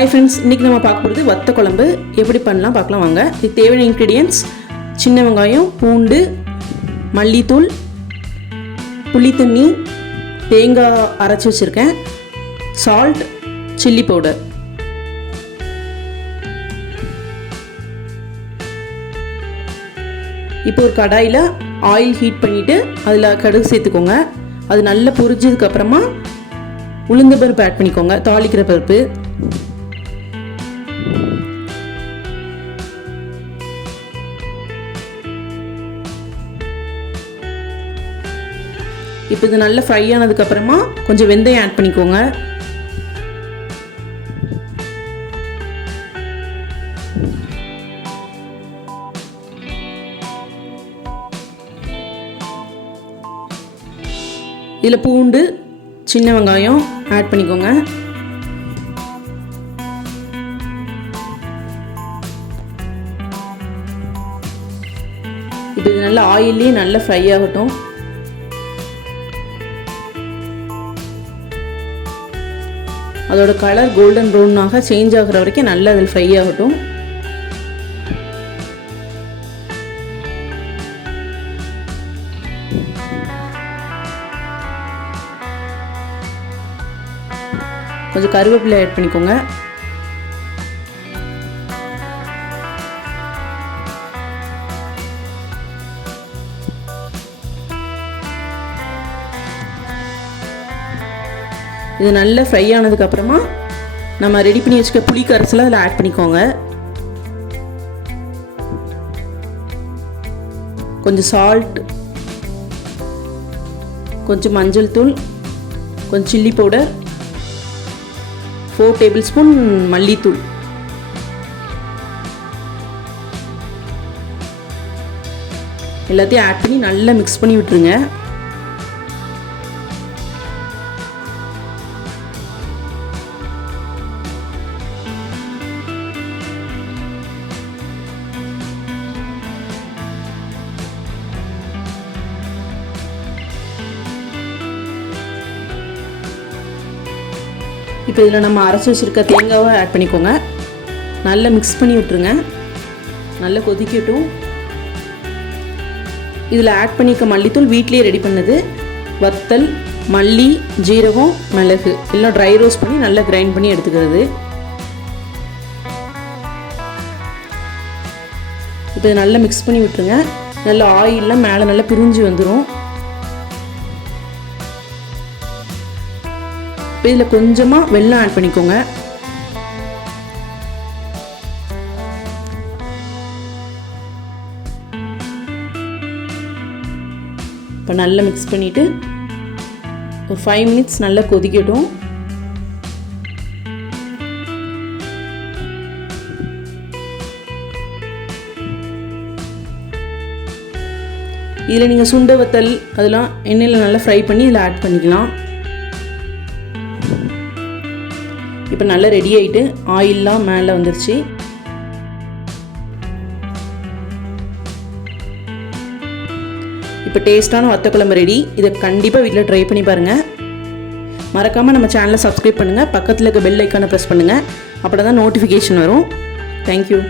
Hi friends, இன்றைக்கி நம்ம பார்க்க போகிறது வத்த குழம்பு எப்படி பண்ணலாம் பார்க்கலாம் வாங்க. இது தேவையான இன்க்ரீடியன்ட்ஸ்: சின்ன வெங்காயம், பூண்டு, மல்லித்தூள், புளித்தண்ணி, தேங்காய் அரைச்சி வச்சுருக்கேன், சால்ட், சில்லி பவுடர். இப்போ ஒரு கடாயில் ஆயில் ஹீட் பண்ணிவிட்டு அதில் கடுகு சேர்த்துக்கோங்க. அது நல்லா பொரிஞ்சதுக்கப்புறமா உளுந்து பருப்பு ஆட் பண்ணிக்கோங்க, தாளிக்கிற பருப்பு. இப்போ இது நல்லா ஃப்ரை ஆனதுக்கப்புறமா கொஞ்சம் வெந்தயம் ஆட் பண்ணிக்கோங்க. இதில் பூண்டு, சின்ன வெங்காயம் ஆட் பண்ணிக்கோங்க. இப்போ இது நல்லா ஆயிலே நல்லா ஃப்ரை ஆகட்டும். அதோட கலர் கோல்டன் ப்ரௌனாக சேஞ்ச் ஆகிற வரைக்கும் நல்லா அதில் ஃப்ரை ஆகட்டும். கொஞ்சம் கருவேப்பிலை ஆட் பண்ணிக்கோங்க. இது நல்லா ஃப்ரை ஆனதுக்கப்புறமா நம்ம ரெடி பண்ணி வச்சுக்க புளி கரைசலை அதில் ஆட் பண்ணிக்கோங்க. கொஞ்சம் சால்ட், கொஞ்சம் மஞ்சள் தூள், கொஞ்சம் சில்லி பவுடர், 4 டேபிள் ஸ்பூன் மல்லித்தூள். எல்லாத்தையும் ஆட் பண்ணி நல்லா மிக்ஸ் பண்ணி விட்டுருங்க. இப்போ இதில் நம்ம அரைச்சி வச்சுருக்க தேங்காவை ஆட் பண்ணிக்கோங்க. நல்லா மிக்ஸ் பண்ணி விட்டுருங்க. நல்லா கொதிக்கட்டும். இதில் ஆட் பண்ணிக்க மல்லித்தூள் வீட்டிலேயே ரெடி பண்ணது. வத்தல், மல்லி, ஜீரகம், மிளகு எல்லாம் ட்ரை ரோஸ்ட் பண்ணி நல்லா கிரைண்ட் பண்ணி எடுத்துக்கிறது. இப்போ இதை நல்லா மிக்ஸ் பண்ணி விட்டுருங்க. நல்லா ஆயிலெலாம் மேலே நல்லா பிரிஞ்சு வந்துடும். இப்போ இதில் கொஞ்சமாக வெல்லம் ஆட் பண்ணிக்கோங்க. இப்போ நல்லா மிக்ஸ் பண்ணிவிட்டு ஒரு 5 மினிட்ஸ் நல்லா கொதிக்கட்டும். இதில் நீங்கள் சுண்ட வத்தல் அதெல்லாம் எண்ணெயில் நல்லா ஃப்ரை பண்ணி இதில் ஆட் பண்ணிக்கலாம். இப்போ நல்லா ரெடி ஆகிட்டு ஆயிலெலாம் மேலே வந்துருச்சு. இப்போ டேஸ்ட்டான வத்த குழம்பு ரெடி. இதை கண்டிப்பாக வீட்டில் ட்ரை பண்ணி பாருங்கள். மறக்காமல் நம்ம சேனலை சப்ஸ்கிரைப் பண்ணுங்கள். பக்கத்தில் இருக்க பெல் ஐக்கானை ப்ரெஸ் பண்ணுங்கள். அப்போ தான் நோட்டிஃபிகேஷன் வரும். தேங்க்யூ.